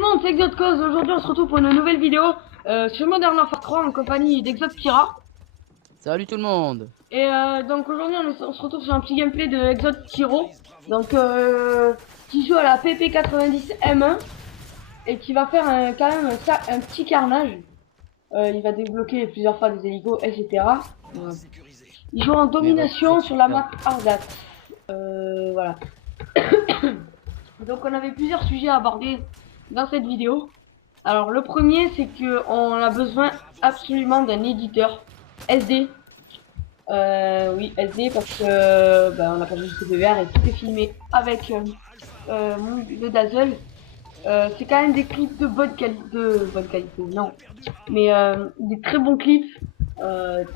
le monde, c'est Exode Cause. Aujourd'hui, on se retrouve pour une nouvelle vidéo sur Modern Warfare 3 en compagnie d'Exode Kira. Salut tout le monde. Et donc aujourd'hui, on se retrouve sur un petit gameplay de Exode Kiro, donc qui joue à la PP90M1 et qui va faire quand même un petit carnage. Il va débloquer plusieurs fois des hélicos, etc. Il joue en domination sur la map Ardat. Voilà. Donc on avait plusieurs sujets à aborder dans cette vidéo. Alors le premier, c'est que on a besoin absolument d'un éditeur SD. Oui, SD, parce que on n'a pas juste PVR et tout est filmé avec le Dazzle. C'est quand même des clips de bonne qualité, non, mais des très bons clips,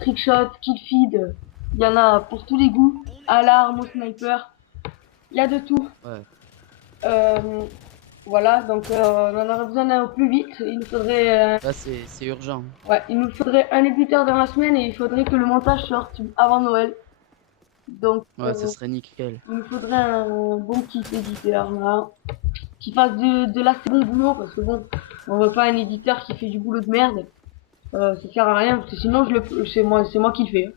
trickshot, killfeed, il y en a pour tous les goûts, alarme au sniper, il y a de tout. Ouais. Voilà, donc on en aurait besoin d'un au plus vite. Il nous faudrait Là c'est urgent. ouais, il nous faudrait un éditeur dans la semaine et il faudrait que le montage sorte avant Noël. Donc Ouais, ce serait nickel. il nous faudrait un bon petit éditeur là, qui fasse de l'assez bon boulot, parce que bon, on veut pas un éditeur qui fait du boulot de merde. Ça sert à rien, parce que sinon c'est moi qui le fais.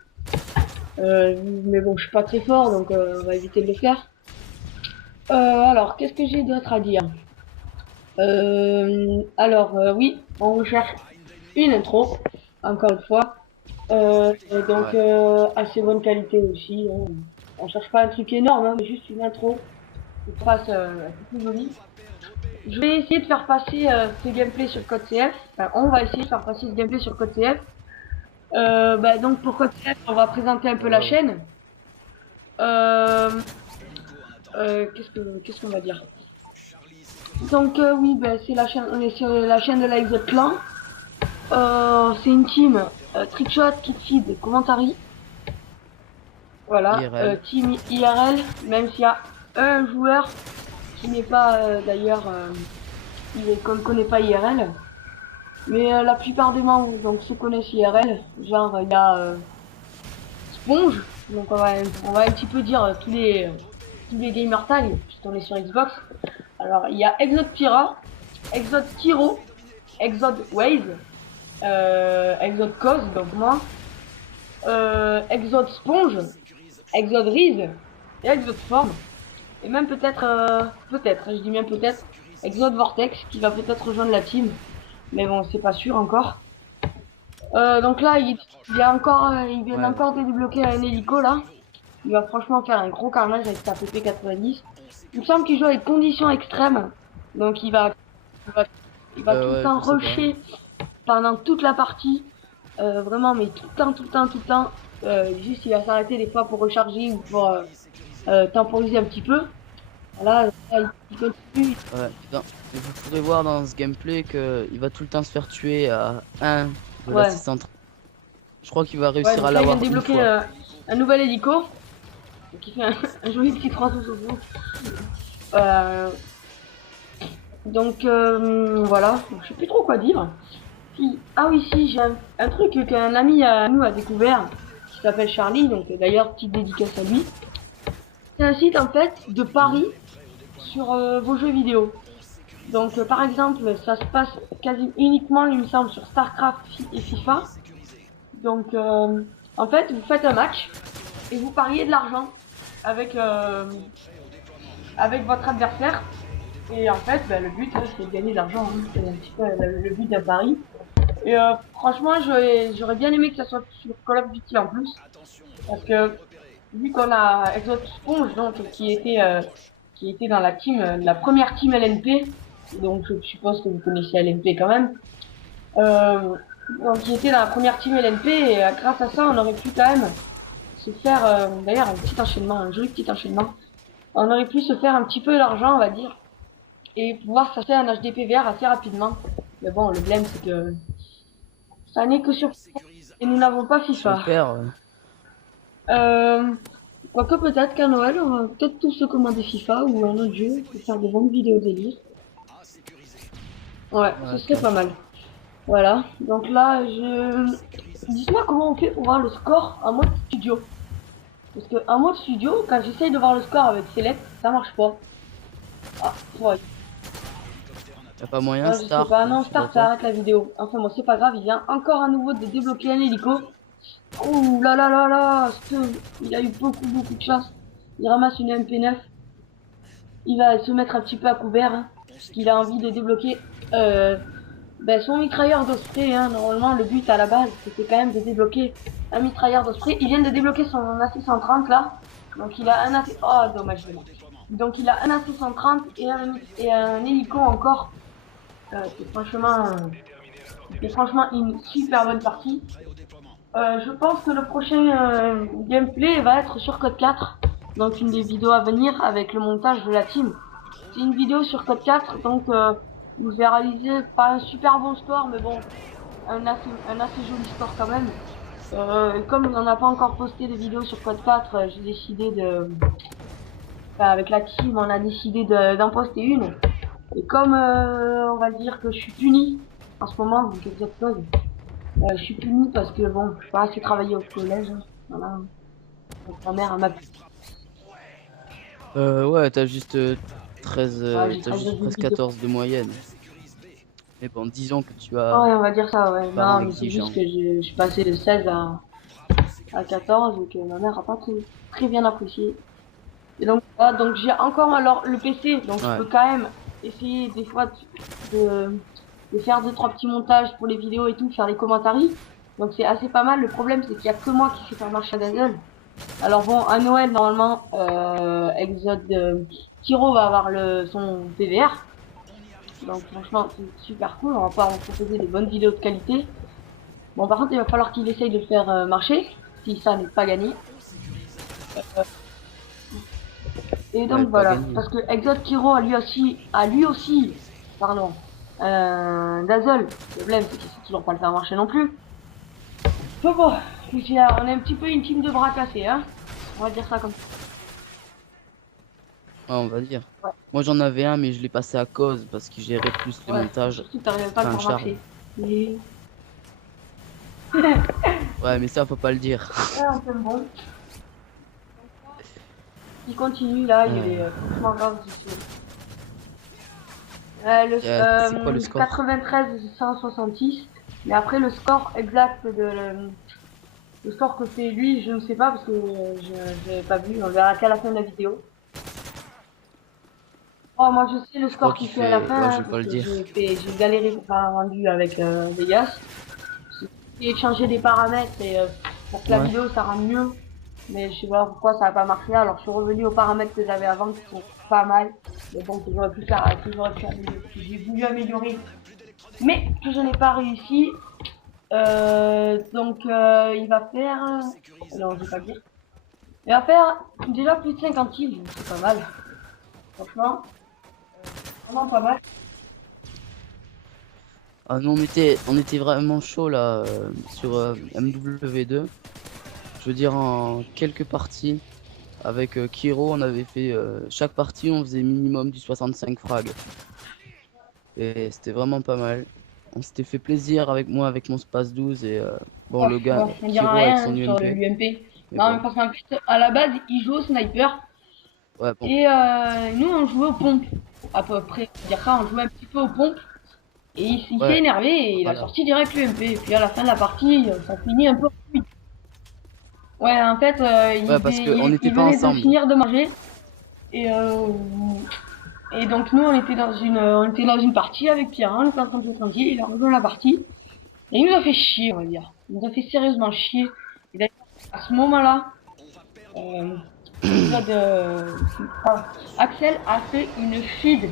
Mais bon, je suis pas très fort, donc on va éviter de le faire. Alors, qu'est-ce que j'ai d'autre à dire? Oui, on recherche une intro, encore une fois. Donc, assez bonne qualité aussi. Hein. On cherche pas un truc énorme, hein, mais juste une intro qui fasse un peu plus jolie. Je vais essayer de faire passer ce gameplay sur Code CF. Enfin, on va essayer de faire passer ce gameplay sur Code CF. Donc, pour Code CF, on va présenter un peu la chaîne. Qu'est-ce qu'on va dire? Donc oui, c'est la chaîne, on est sur la chaîne de la Exode Clan. C'est une team Trickshot, Kidfeed, Commentary. Voilà, IRL. team IRL, même s'il y a un joueur qui n'est pas d'ailleurs, qu'on ne connaît pas IRL. Mais la plupart des membres donc se connaissent IRL. Genre il y a Sponge, donc on va un petit peu dire tous les gamer tags, puisqu'on est sur Xbox. Alors il y a Exode Pira, Exode Kiro, Exode Waze, Exode Cause, donc moi, Exode Sponge, Exode Reese et Exode Form. Et même peut-être, je dis même peut-être, Exode Vortex qui va peut-être rejoindre la team. Mais bon, c'est pas sûr encore. Donc là, il vient encore de débloquer un hélico là. Il va franchement faire un gros carnage avec sa PP90. Il me semble qu'il joue avec conditions extrêmes. Donc il va tout le temps rusher pendant toute la partie. Vraiment, mais tout le temps. Juste, il va s'arrêter des fois pour recharger ou pour temporiser un petit peu. Voilà, il continue. Ouais, non. Et vous pourrez voir dans ce gameplay que il va tout le temps se faire tuer à 1 de la 630. Je crois qu'il va réussir à l'avoir une fois. Il vient de débloquer un nouvel hélico qui fait un joli petit 360. Donc voilà, je sais plus trop quoi dire. Ah oui, si, j'ai un truc qu'un ami à nous a découvert qui s'appelle Charlie, donc d'ailleurs petite dédicace à lui. C'est un site en fait de paris sur vos jeux vidéo. Donc par exemple, ça se passe quasi uniquement, il me semble, sur StarCraft et FIFA. Donc en fait, vous faites un match et vous pariez de l'argent avec votre adversaire. Et en fait, le but, c'est de gagner de l'argent. Hein. C'est un petit peu le but d'un pari. Et franchement, j'aurais bien aimé que ça soit sur Call of Duty en plus. Parce que, vu qu'on a Exode Sponge, donc, qui était dans la première team LNP, donc je suppose que vous connaissez LNP quand même, donc qui était dans la première team LNP, et grâce à ça, on aurait pu quand même se faire, d'ailleurs, un joli petit enchaînement. On aurait pu se faire un petit peu d'argent, on va dire, et pouvoir s'acheter un HDPVR assez rapidement. Mais bon, le problème, c'est que ça n'est que sur et nous n'avons pas FIFA. Super. Quoique peut-être qu'à Noël, on va peut-être tous se commander FIFA ou un autre jeu pour faire des bonnes vidéos délire. Ouais, ce serait pas mal. Voilà, donc là, dites-moi comment on fait pour voir le score en mode studio. Parce que en mode studio, quand j'essaye de voir le score avec Select, ça marche pas. Ah, ouais. Y'a pas moyen, Je sais Start? pas, non, Tu vois Start, ça pas? arrête la vidéo. Enfin bon, c'est pas grave, il vient encore à nouveau de débloquer un hélico. Ouh là là là là, il a eu beaucoup de chance. Il ramasse une MP9. Il va se mettre un petit peu à couvert, hein, parce qu'il a envie de débloquer son mitrailleur d'Osprey. Hein. Normalement, le but à la base, c'était quand même de débloquer un mitrailleur d'Osprey. Il vient de débloquer son AC-130 là. Donc il a un AC... Oh, dommage. Donc il a un AC-130 et un hélico encore. C'est franchement une super bonne partie. Je pense que le prochain gameplay va être sur Code 4. Donc une des vidéos à venir avec le montage de la team. C'est une vidéo sur Code 4, donc je vais réaliser pas un super bon score, mais bon, un assez joli score quand même. Comme on n'a pas encore posté de vidéos sur Code 4, j'ai décidé de... Enfin, avec la team, on a décidé d'en poster une. Et comme on va dire que je suis puni en ce moment, donc quelque chose, je suis puni parce que bon, je suis pas assez travaillé au collège. Hein. Voilà. Donc ma mère elle m'a puni. Ouais, t'as juste 13, J'ai t'as 13 juste presque 14 de moyenne. Mais bon, disons que tu as Ouais, on va dire ça, ouais. parents Non, mais c'est exigeants. juste que je suis passé de 16 à 14 et que ma mère a pas très bien apprécié. Et donc, voilà, donc j'ai encore alors le PC, donc je Ouais. peux quand même essayer des fois de faire deux, trois petits montages pour les vidéos et tout, faire les commentaires. Donc c'est assez pas mal. Le problème, c'est qu'il y a que moi qui sais faire marcher à Dazzle. Alors bon, à Noël, normalement, Exode Kiro va avoir son PVR. Donc franchement, c'est super cool. On va pouvoir vous proposer des bonnes vidéos de qualité. Bon, par contre, il va falloir qu'il essaye de faire marcher, si ça n'est pas gagné. Et Ouais, donc pas voilà, gagné. parce que Exode Kiro a lui aussi, pardon, Dazzle. Le problème, c'est qu'il sait toujours pas le faire marcher non plus. Bon, bon, on est un petit peu une team de bras cassés, hein. On va dire ça comme ça. Ouais, on va dire. Ouais, Moi j'en avais un, mais je l'ai passé à cause parce qu'il gérait plus les ouais, montages. surtout que t'arrivais pas à le Enfin, faire Charles. marcher. Et... Ouais, mais ça, faut pas le dire. Ouais, on fait bon. Il continue là, il est franchement grave difficile. C'est quoi le score? 93-166. Mais après, le score exact le score que fait lui, je ne sais pas parce que je n'ai pas vu. On verra qu'à la fin de la vidéo. Oh, moi, je sais le Je crois score qu'il qu'il fait à la fait. fin, Ouais, je hein, vais pas parce le que dire. j'ai galéré pour faire un rendu avec Vegas. J'ai essayé de changer des paramètres et pour que la Ouais. vidéo ça rende mieux. Mais je sais pas pourquoi ça n'a pas marché. Alors, je suis revenu aux paramètres que j'avais avant qui sont pas mal. Mais bon, que j'aurais pu faire, que j'aurais pu améliorer, que j'ai voulu améliorer. Mais que je n'ai pas réussi. Donc, il va faire... Non, je vais pas le dire. Il va faire déjà plus de 50 kills, donc c'est pas mal. Franchement, vraiment pas mal. Ah non, on était vraiment chaud là sur MW2. Je veux dire, en quelques parties avec Kiro, on avait fait chaque partie, on faisait minimum du 65 frag. Et c'était vraiment pas mal. On s'était fait plaisir avec moi, avec mon Space 12 et bon, Oh, le gars, bon, on dira Kiro avec rien son hein, sur UMP. l'UMP. Mais Non, mais bon, parce qu'en plus, à la base, il joue au sniper. ouais, bon, Et nous, on jouait aux pompes. À peu près. Dire ça, on jouait un petit peu aux pompes. Et il s'est ouais, énervé et il a voilà. sorti direct l'UMP. Et puis à la fin de la partie, ça finit un peu. Ouais, en fait, Ouais, parce qu'on n'était il pas venait de ensemble. finir de manger. Et, donc nous, on était dans une partie avec Pierre, on était en train de se tranquille, il a rejoint la partie. Et il nous a fait chier, on va dire. Il nous a fait sérieusement chier. Et d'ailleurs, à ce moment-là, Exode, Axel a fait une feed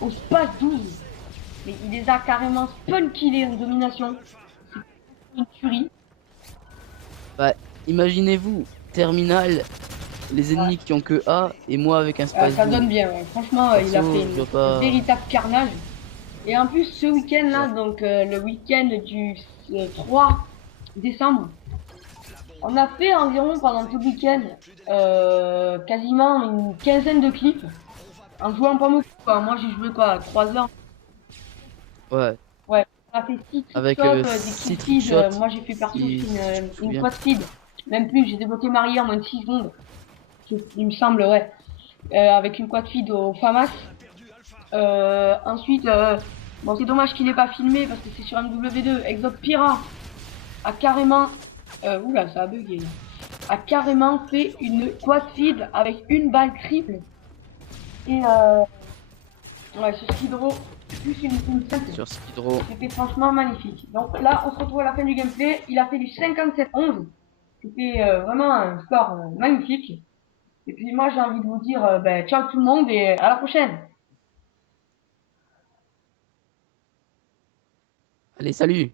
au space 12. Mais il les a carrément spawn killés en domination. C'est une tuerie. Bah, imaginez-vous, Terminal, les ennemis qui ont que A et moi avec un Space Ça 12. donne bien, ouais. Franchement, il a Perso, fait je dois un pas. véritable carnage. Et en plus, ce week-end-là, Ouais. donc le week-end du 3 décembre, on a fait environ pendant tout le week-end quasiment une quinzaine de clips en jouant pas beaucoup. Quoi. Moi, j'ai joué quoi 3 heures. Ouais. Ouais, on a fait 6 Avec trickshots, des 6 kill feeds. trickshots, Moi, j'ai fait perso si je me une souviens. quad feed. Même plus, j'ai débloqué Marie en moins de 6 secondes. Il me semble, ouais. Avec une quad feed au FAMAS. Ensuite, bon, c'est dommage qu'il n'ait pas filmé parce que c'est sur MW2. Exode Pira a carrément, oula, ça a bugué. Là. A carrément fait une quad feed avec une balle triple. Et ouais, sur Skidrow, plus une simple. Sur Skidrow. C'était franchement magnifique. Donc là, on se retrouve à la fin du gameplay. Il a fait du 57-11. C'était vraiment un score magnifique. Et puis moi, j'ai envie de vous dire ben, ciao tout le monde et à la prochaine. Allez, salut!